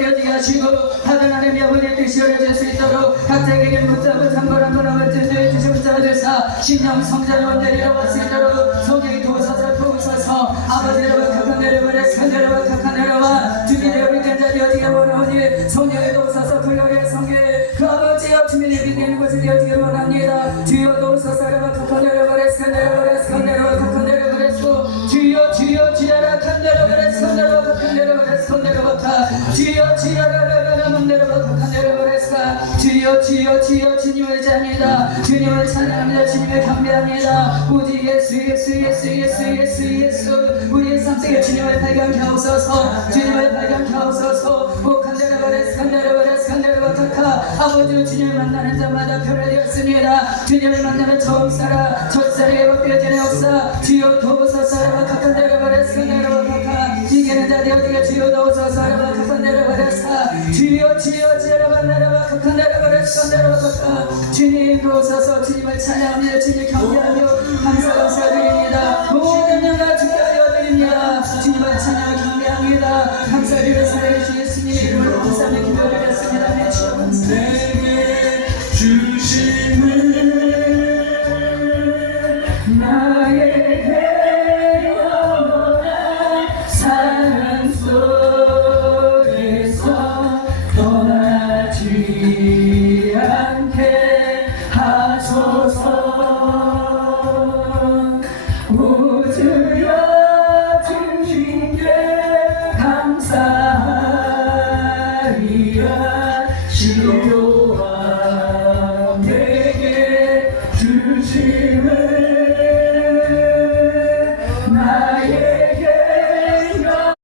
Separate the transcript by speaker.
Speaker 1: 회복되어지게 하시고 하나님 아버지의 뜻이 이루어질 수 있도록 각자에게 붙잡고 장벌한 번함을 뜻을 주시 붙잡으사 신령 성전을 원대리로 갈수 있도록 성령이 도우소서 도우소서 아버지 여러분 각한 내려와 큰 내려와 각한 내려와 주님 여러분 된자 되어지게 원하오니 성령이 도우소서 불러의 성계 그 아버지여 주님이 믿는 곳에 되어지게 원합니다. 주여 도우소서 여러분 각한 내려 주여 큰 내려와 각한 내려와 주여 주여 주여 주님을 찬양합니다 주님을 찬양합니다 주님을 경배합니다 오직 예수 예수 예수 예수 예수 예수 우리의 삶 속에 주님을 발견케 하옵소서 주님을 발견케 하옵소서 오 칸데라바레스 칸데라바레스 칸데라바카카 아버지 주님을 만나는 자마다 변화되었습니다 주님을 만나면 처음 살아 첫살이 회복되어지는 역사 주여 도우소서 라바카칸데라바레스 칸데라바카카 이게는 자 되어지게 주여 도우소서 주여 주여 주여 라바카칸데라바레스 칸데라바카카 주님 도우소서. 주님을 찬양합니다 주님 경배하며 감사 감사드립니다. 모든 영광 주께 하여 드립니다. 주님을 찬양 경배합니다. 감사드리며 살아계신 예수님 주여 주님께 감사하리라. 시도